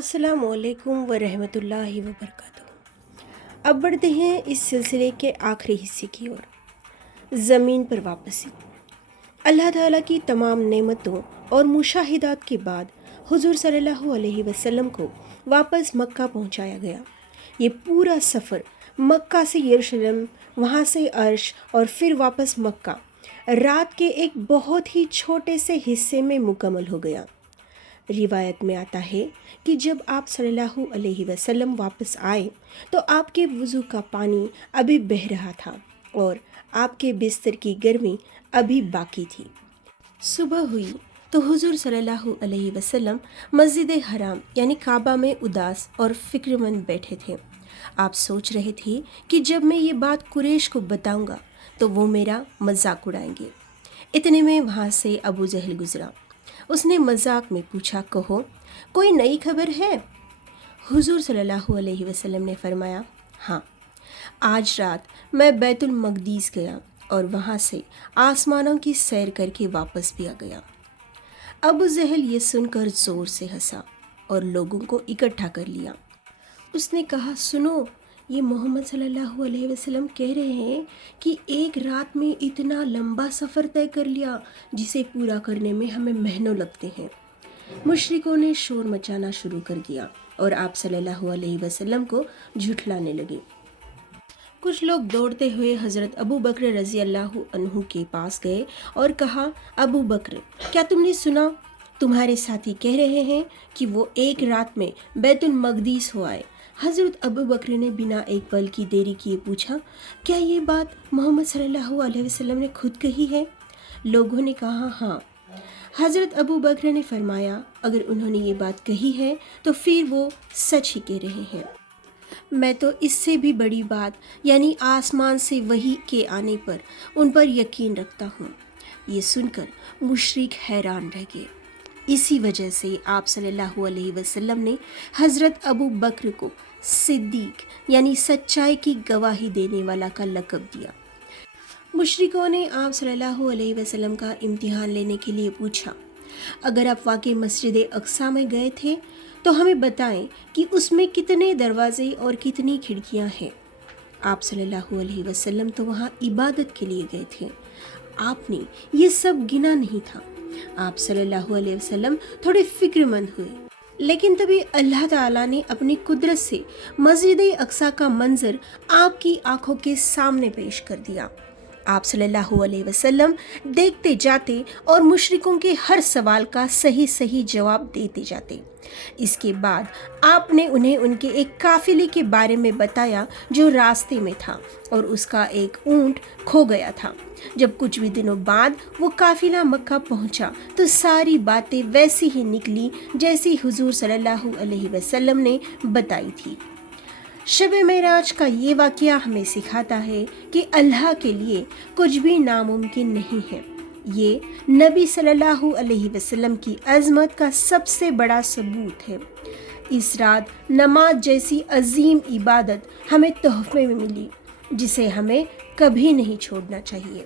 السلام علیکم ورحمۃ اللہ وبرکاتہ۔ اب بڑھتے ہیں اس سلسلے کے آخری حصے کی اور زمین پر واپسی۔ اللہ تعالیٰ کی تمام نعمتوں اور مشاہدات کے بعد حضور صلی اللہ علیہ وسلم کو واپس مکہ پہنچایا گیا۔ یہ پورا سفر مکہ سے یروشلم، وہاں سے عرش اور پھر واپس مکہ رات کے ایک بہت ہی چھوٹے سے حصے میں مکمل ہو گیا۔ روایت میں آتا ہے کہ جب آپ صلی اللہ علیہ وسلم واپس آئے تو آپ کے وضو کا پانی ابھی بہہ رہا تھا اور آپ کے بستر کی گرمی ابھی باقی تھی۔ صبح ہوئی تو حضور صلی اللہ علیہ وسلم مسجد حرام یعنی کعبہ میں اداس اور فکر مند بیٹھے تھے۔ آپ سوچ رہے تھے کہ جب میں یہ بات قریش کو بتاؤں گا تو وہ میرا مذاق اڑائیں گے۔ اتنے میں وہاں سے ابو جہل گزرا۔ اس نے مذاق میں پوچھا، کہو کوئی نئی خبر ہے؟ حضور صلی اللہ علیہ وسلم نے فرمایا، ہاں، آج رات میں بیت المقدس گیا اور وہاں سے آسمانوں کی سیر کر کے واپس بھی آ گیا۔ ابو جہل یہ سن کر زور سے ہنسا اور لوگوں کو اکٹھا کر لیا۔ اس نے کہا، سنو، یہ محمد صلی اللہ علیہ وسلم کہہ رہے ہیں کہ ایک رات میں اتنا لمبا سفر طے کر لیا جسے پورا کرنے میں ہمیں مہینوں لگتے ہیں۔ مشرکوں نے شور مچانا شروع کر دیا اور آپ صلی اللہ علیہ وسلم کو جھٹلانے لگے۔ کچھ لوگ دوڑتے ہوئے حضرت ابو بکر رضی اللہ عنہ کے پاس گئے اور کہا، ابو بکر، کیا تم نے سنا؟ تمہارے ساتھی کہہ رہے ہیں کہ وہ ایک رات میں بیت المقدس ہو آئے۔ حضرت ابو بکر نے بنا ایک پل کی دیری کیے پوچھا، کیا یہ بات محمد صلی اللہ علیہ وسلم نے خود کہی ہے؟ لوگوں نے کہا، ہاں۔ حضرت ابو بکر نے فرمایا، اگر انہوں نے یہ بات کہی ہے تو پھر وہ سچ ہی کہہ رہے ہیں۔ میں تو اس سے بھی بڑی بات یعنی آسمان سے وحی کے آنے پر ان پر یقین رکھتا ہوں۔ یہ سن کر مشرک حیران رہ گئے۔ اسی وجہ سے آپ صلی اللہ علیہ وسلم نے حضرت ابو بکر کو صدیق یعنی سچائی کی گواہی دینے والا کا لقب دیا۔ مشرکوں نے آپ صلی اللہ علیہ وسلم کا امتحان لینے کے لیے پوچھا، اگر آپ واقعی مسجد اقصیٰ میں گئے تھے تو ہمیں بتائیں کہ اس میں کتنے دروازے اور کتنی کھڑکیاں ہیں۔ آپ صلی اللہ علیہ وسلم تو وہاں عبادت کے لیے گئے تھے، آپ نے یہ سب گنا نہیں تھا۔ آپ صلی اللہ علیہ وسلم تھوڑے فکر مند ہوئے، لیکن تبھی اللہ تعالیٰ نے اپنی قدرت سے مسجد اقصیٰ کا منظر آپ کی آنکھوں کے سامنے پیش کر دیا۔ آپ صلی اللہ علیہ وسلم دیکھتے جاتے اور مشرکوں کے ہر سوال کا صحیح جواب دیتے جاتے۔ اس کے بعد آپ نے انہیں ان کے ایک قافلے کے بارے میں بتایا جو راستے میں تھا اور اس کا ایک اونٹ کھو گیا تھا۔ جب کچھ بھی دنوں بعد وہ قافلہ مکہ پہنچا تو ساری باتیں ویسی ہی نکلی جیسی حضور صلی اللہ علیہ وسلم نے بتائی تھی۔ شب معراج کا یہ واقعہ ہمیں سکھاتا ہے کہ اللہ کے لیے کچھ بھی ناممکن نہیں ہے۔ یہ نبی صلی اللہ علیہ وسلم کی عظمت کا سب سے بڑا ثبوت ہے۔ اس رات نماز جیسی عظیم عبادت ہمیں تحفے میں ملی جسے ہمیں کبھی نہیں چھوڑنا چاہیے۔